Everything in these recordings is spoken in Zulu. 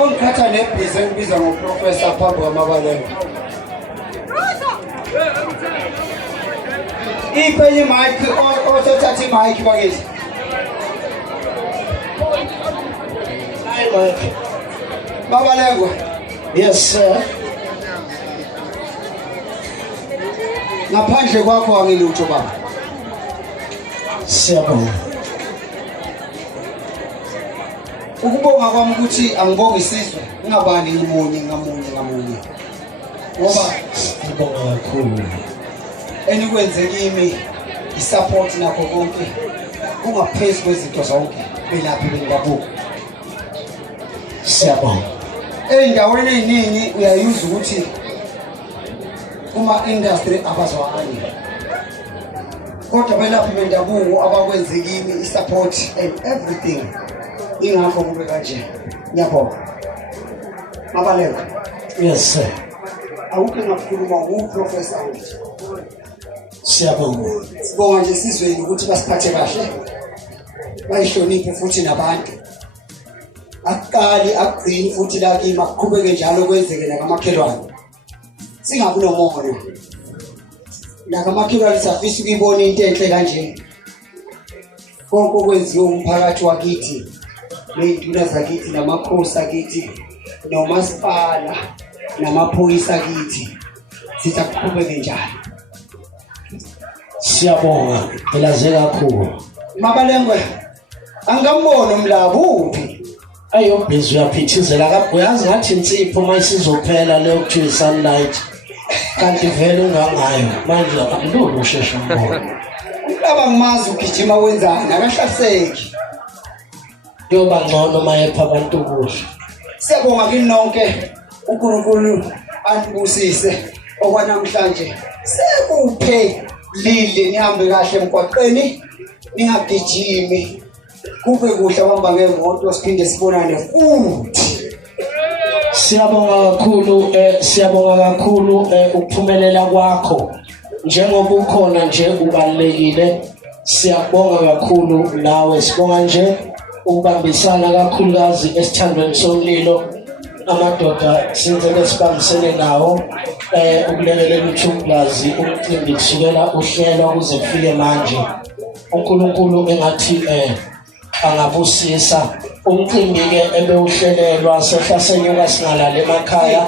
Ongithatha nebhizi engibiza ngoprofessor phambi kwamabaleko. Iphe imic othatha imic bakithi. Hayi mic. Babaleko. Yes sir. Ngaphandle kwakho angilutho baba. Siyabonga. Ukubonga kwami ukuthi angibonge isizwe ngingabani ngamunye. Ngoba ngibonga kakhulu. Enikwenze kimi isupport nakho konke kungaphezulu kwezinto zonke belaphi bendabuko. Siyabonga. Ey'ndaweni ey'ningi uyayuza ukuthi kuma-industry abazwakali. Kodwa belaphi bendabuko abakwenze kimi isupport and everything. Ingakho kube kanje. Ngiyabonga. Mabaleko. Yes sir. Awukho ngakhuluma ngoprofessor ngithi. Siyabonga. Sibonga nje sizweni ukuthi basiphathe kahle. Bayihloniphe futhi nabantu. Akukali akugcini futhi la kimi akuqhubeke njalo kwenzeke nakamakhelwane. Singabi nomoya. Nakamakhelwane safisa ukuyibona into enhle kanje. Konke okwenziwa umphakathi wakithi. Ney'nduna zakithi namakhosi akithi nomasipala namaphoyisa akithi sithi akuqhubeke njalo. Siyabonga elaze kakhulu. Mabalengwe angambona umlabo uphi? Ayobhizi uyaphithizela kabi uyazi ngathi insipho mayisizophela leyo kuthiwa sunlight kanti vele ungangayo manje akululu usheshe umbona. Umhlaba ngimazi ugijima wenzani akahlaseki. Yoba ngcono mayepha abantu kuhle. Siyabonga kini nonke uNkulunkulu anibusise okwanamhlanje. Sekuphe lile nihambe kahle emgwaqeni ningagijimi. Kube kuhle uhamba ngemoto siphinde sibonane futhi. Siyabonga kakhulu ukuphumelela kwakho. Njengoba ukhona nje ubalekile. Siyabonga kakhulu nawe sibonga nje ukubambisana kakhulukazi esithandweni somlilo amadoda sinzele sibambisene nawo ukulekelela uThukulazi umcimbi kusukela uhlelo kuze kufike manje. uNkulunkulu engathi angabusisa umcimbi ke ebewuhlelelwa sehlasenyuka singalala emakhaya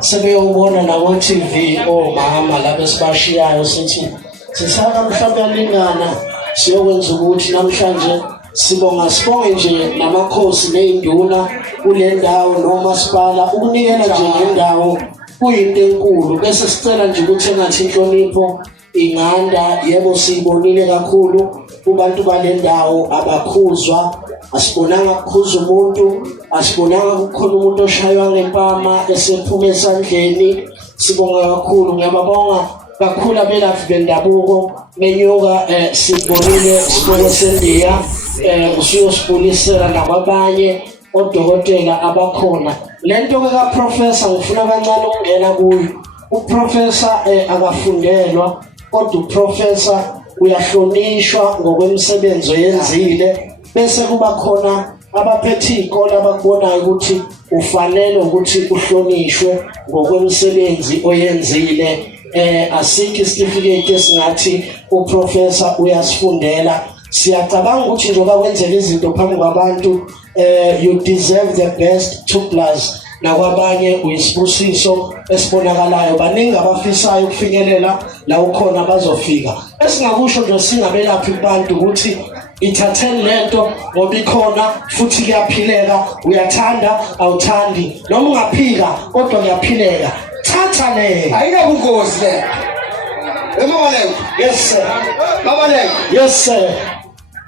sebeyobona nawo TV omama laba sibashiyayo sithi sisaka mhlawumbe yalingana siyokwenza ukuthi namhlanje sibonge nje namakhosi neinduna kule ndawo nomasipala ukunikela nje ngendawo kuyinto enkulu bese sicela nje ukuthi engathi inhlonipho inganda yebo siyibonile kakhulu kubantu bale ndawo abakhuzwa asibonanga ukukhuza umuntu asibonanga ukukhona umuntu oshaywa ngempama esephuma esandleni sibonga kakhulu ngiyababonga kakhulu abelaphi bendabuko menyuka sibonile sibone sendiya usiyosibulisela nabanye odokotela abakhona lento ke kaprofessor ngifuna kancane ukungena kuyo uprofessor akafundelwa kodwa uprofessor uyahlonishwa ngokwemisebenzi oyenzile bese kuba khona abaphethe izikole abakubonayo ukuthi ufanele ukuthi uhlonishwe ngokwemisebenzi oyenzile asikho certificate esingathi uprofessor uyasifundela siyacabanga ukuthi njengoba kwenzeka izinto phambi kwabantu you deserve the best Thukulazi nakwabanye uyisibusiso esibonakalayo baningi abafisayo ukufinyelela la ukhona bazofika esingakusho nje singabelaphi kubantu ukuthi ithatheni lento ngoba ikhona futhi kuyaphileka uyathanda awuthandi noma ungaphika kodwa kuyaphileka thatha le ayinabungozi le Mabaleko yes sir Mabaleko yes sir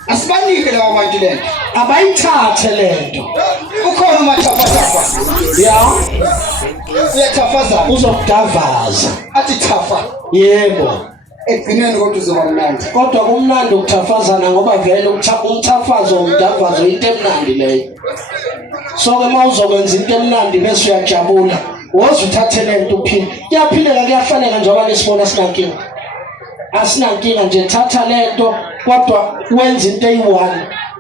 asibanike lawo bantu lento abayithathe lento ukhona umathafathafa ya uyathafaza uzokudavaza athi thafa yebo egcineni kodwa uzoba mnandi kodwa kumnandi ukuthafazana ngoba vele umthafazo umdavazo into emnandi leyo so ke mawuzokwenza into emnandi bese uyajabula woze uthathe lento uphile kuyaphileka kuyafaneka njengoba lesibona sinankinga asinankinga nje, thatha lento kodwa wenza into eyi-1.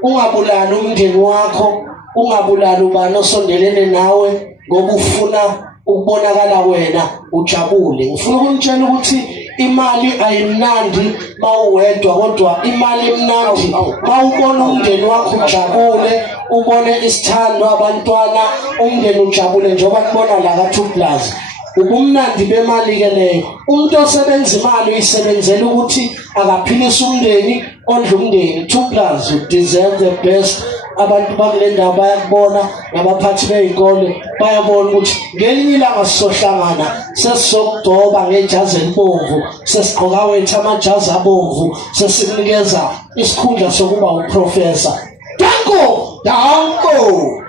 Ungabulali umndeni wakho, ungabulali ubani osondelene nawe ngoba ufuna ukubonakala wena ujabule. Ngifuna ukunitshela ukuthi imali ayimnandi mawuwedwa, kodwa imali imnandi mawubona umndeni wakho ujabule, ubone isithando, abantwana, umndeni ujabule njengoba kubona la ka2 Plus. Ubumnandi bemali-ke leyo. Umuntu osebenza imali uyisebenzela ukuthi akaphilise umndeni, ondle umndeni. 2 Plus, you deserve the best. Abantu bakule ndawo bayakubona, nabaphathi bey'nkole bayabona ukuthi ngelinye ilanga sizohlangana sesizokudoba ngejazi elibomvu, sesigqoka wethu amajazi abomvu, sesikunikeza isikhundla sokuba uprofesa. Danko!